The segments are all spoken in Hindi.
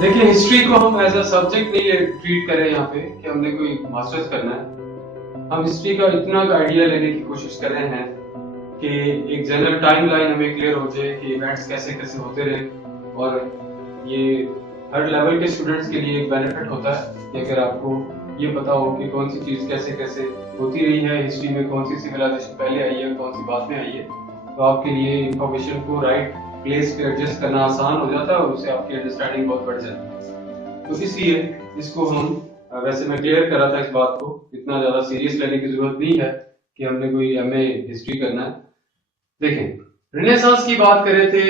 देखिए, हिस्ट्री को हम एज अ सब्जेक्ट नहीं ट्रीट करें यहाँ पे कि हमने कोई मास्टर्स करना है। हम हिस्ट्री का इतना आइडिया लेने की कोशिश कर रहे हैं कि एक जनरल टाइम लाइन हमें क्लियर हो जाए कि इवेंट्स कैसे कैसे होते रहे, और ये हर लेवल के स्टूडेंट्स के लिए एक बेनिफिट होता है कि अगर आपको ये पता हो कि कौन सी चीज कैसे कैसे होती रही है हिस्ट्री में, कौन सी सिविलाइजेशन पहले आई है, कौन सी बाद में आई है, तो आपके लिए इंफॉर्मेशन को राइट प्लेस पे एडजस्ट करना आसान हो जाता है और उससे आपकी अंडरस्टैंडिंग बहुत बढ़ जाती है। तो इसलिए इसको हम वैसे मैं क्लियर कर रहा था इस बात को, इतना ज्यादा सीरियस लेने की जरूरत नहीं है कि हमने कोई एमए हिस्ट्री करना है। देखें, रिनेसांस की बात कर रहे थे,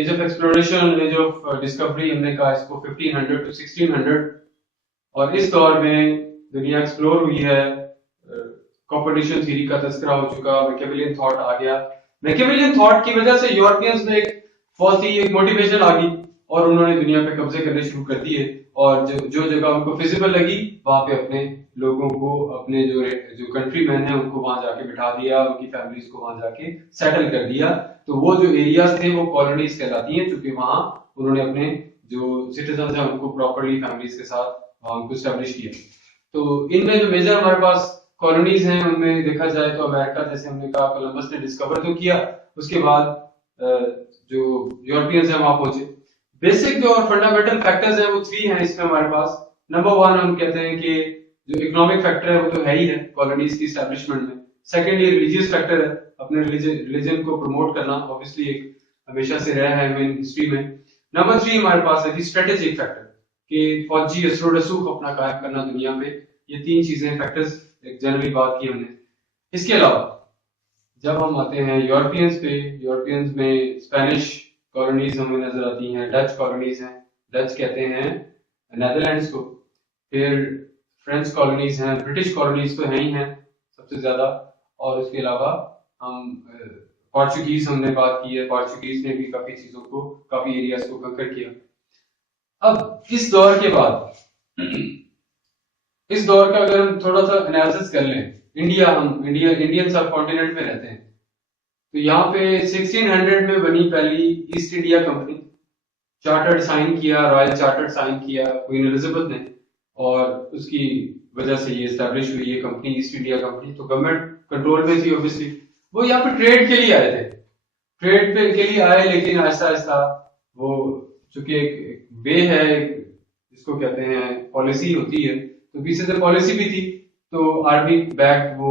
age of exploration, age of discovery, हमने कहा इसको 1500 टू 1600, और इस दौर में दुनिया एक्सप्लोर हुई है। कॉम्पिटिशन थ्योरी का तस्करा हो चुका, मैकियावेलियन थॉट आ गया। मैकियावेलियन थॉट की वजह से यूरोपियंस में एक बहुत ही एक मोटिवेशन आ गई और उन्होंने दुनिया पे कब्जे करने शुरू कर दिए, और जो जगह उनको फिजिबल लगी वहां पे अपने लोगों को, अपने जो कंट्री मैन है उनको वहां जाके बिठा दिया, उनकी फैमिलीज को वहां जाके सेटल कर दिया। तो वो जो एरियाज थे वो कॉलोनीज कहलाती हैं, क्योंकि वहां उन्होंने अपने जो सिटीजन है उनको प्रॉपरली फैमिलीज के साथ उनको स्टैब्लिश किया। तो इनमें जो मेजर हमारे पास कॉलोनीज हैं उनमें देखा जाए तो अमेरिका, जैसे हमने कहा, कोलंबस ने डिस्कवर तो किया, उसके बाद जो यूरोपियंस हैं वहां पहुंचे। बेसिक जो फंडामेंटल फैक्टर्स हैं वो 3 हैं इसमें हमारे पास। नंबर 1 हम कहते हैं कि जो इकोनॉमिक फैक्टर है वो तो है ही है कॉलोनीज की एस्टैब्लिशमेंट में। सेकेंडली रिलीजियस फैक्टर है, अपने रिलीजन को प्रमोट करना ऑब्वियसली एक हमेशा से रहा है ह्यूमन हिस्ट्री में। नंबर 3 हमारे पास है स्ट्रेटेजिक फैक्टर, कि फौजी असर रसूख अपना कायम करना दुनिया पे। ये 3 चीजें फैक्टर्स एक जनरली बात की हमने। इसके अलावा जब हम आते हैं यूरोपियंस पे, यूरोपियंस में स्पेनिश कॉलोनीज हमें नजर आती हैं, डच कॉलोनीज हैं, डच कहते हैं नेदरलैंड्स को, फिर फ्रेंच कॉलोनीज हैं, ब्रिटिश कॉलोनीज तो हैं ही हैं सबसे ज्यादा, और उसके अलावा हम पोर्चुगीज हमने बात की है, पोर्चुगीज ने भी काफी चीजों को, काफी एरियाज को कंकर किया। अब इस दौर के बाद, इस दौर का अगर हम थोड़ा सा एनालिसिस कर लें, इंडियन सब कॉन्टिनेंट में रहते हैं, तो यहाँ पे 1600 में बनी पहली East India company, chartered sign किया, रॉयल चार्टर्ड साइन किया क्वीन एलिजाबेथ ने, और उसकी वजह से ये एस्टैब्लिश हुई ये कंपनी, ईस्ट इंडिया कंपनी। तो गवर्नमेंट कंट्रोल में थी ऑब्वियसली। वो यहाँ पे ट्रेड के लिए आए थे, ट्रेड पे के लिए आए, लेकिन आहिस्ता आहिस्ता वो चूंकि एक वे है, जिसको कहते हैं पॉलिसी होती है, तो पीछे से पॉलिसी भी थी। तो आरबी बैक वो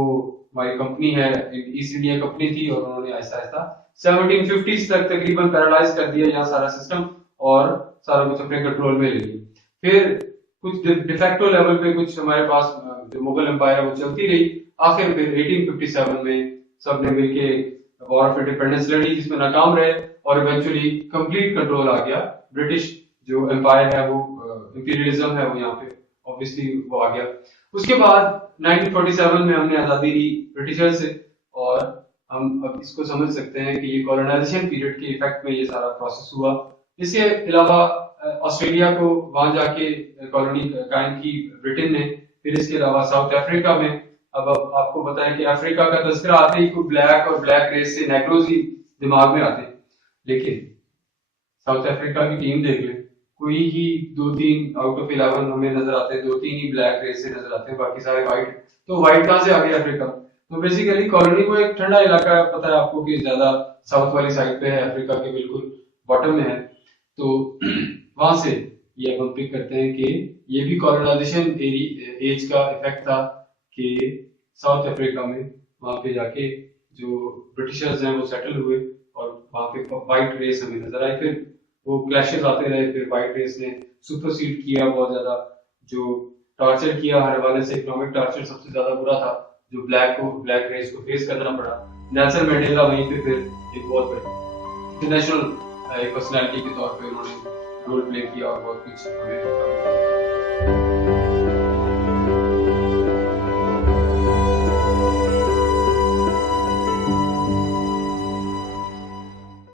हमारी कंपनी है, ईस्ट इंडिया कंपनी थी, और उन्होंने आहिस्ता आहिस्ता 1750s तक तकरीबन पैरालाइज कर दिया यहाँ सारा सिस्टम, और सारा कुछ अपने कंट्रोल में ले लिया। फिर कुछ डिफेक्टो लेवल पे कुछ हमारे पास जो मुगल एम्पायर है वो चलती रही। आखिर फिर 1857 में सबने मिलके वॉर ऑफ इंडिपेंडेंस लड़ी, जिसमें नाकाम रहे, और इवेंचुअली कंप्लीट कंट्रोल आ गया। ब्रिटिश जो एम्पायर है वो, इंपीरियलिज्म है वो यहाँ पे ऑब्वियसली वो आ गया। उसके बाद 1947 में हमने आजादी ली ब्रिटिशर से, और हम अब इसको समझ सकते हैं कि ये कॉलोनाइजेशन पीरियड के इफेक्ट में ये सारा प्रोसेस हुआ। इसके अलावा ऑस्ट्रेलिया को वहां जाके कॉलोनी कायम की ब्रिटेन ने। फिर इसके अलावा साउथ अफ्रीका में, अब आपको पता है कि अफ्रीका का तस्करा आते ही कोई ब्लैक और ब्लैक रेस से नेग्रोज ही दिमाग में आते हैं, लेकिन साउथ अफ्रीका की टीम देख ले, कोई ही 2-3 आउट ऑफ 11 हमें नजर आते हैं, 2-3 ही ब्लैक रेस से नजर आते हैं, बाकी सारे व्हाइट। तो व्हाइट कहां से आ गया अफ्रीका? तो बेसिकली कॉलोनी को एक ठंडा इलाका है, पता है आपको कि ज्यादा साउथ वाली साइड पे है, अफ्रीका के बिल्कुल बॉटम में है। तो वहां से ये अब हम पिक करते हैं कि ये भी कॉलोनाइजेशन एज का इफेक्ट था, कि साउथ अफ्रीका में वहां पे जाके जो ब्रिटिशर्स हैं वो सेटल हुए, और वहां पे व्हाइट रेस हमें नजर आई। फिर वो क्लैशेस आते रहे, फिर व्हाइट रेस ने सुपरसीड किया बहुत ज्यादा, जो टॉर्चर किया हर हवाले से। इकोनॉमिक टॉर्चर सबसे ज्यादा बुरा था, जो ब्लैक रेस को फेस करना पड़ा। नेल्सन मैंडेला वहीं पे फिर एक बहुत बड़ी इंटरनेशनल एक पर्सनैलिटी के तौर पे उन्होंने रोल प्ले किया, और बहुत कुछ हमें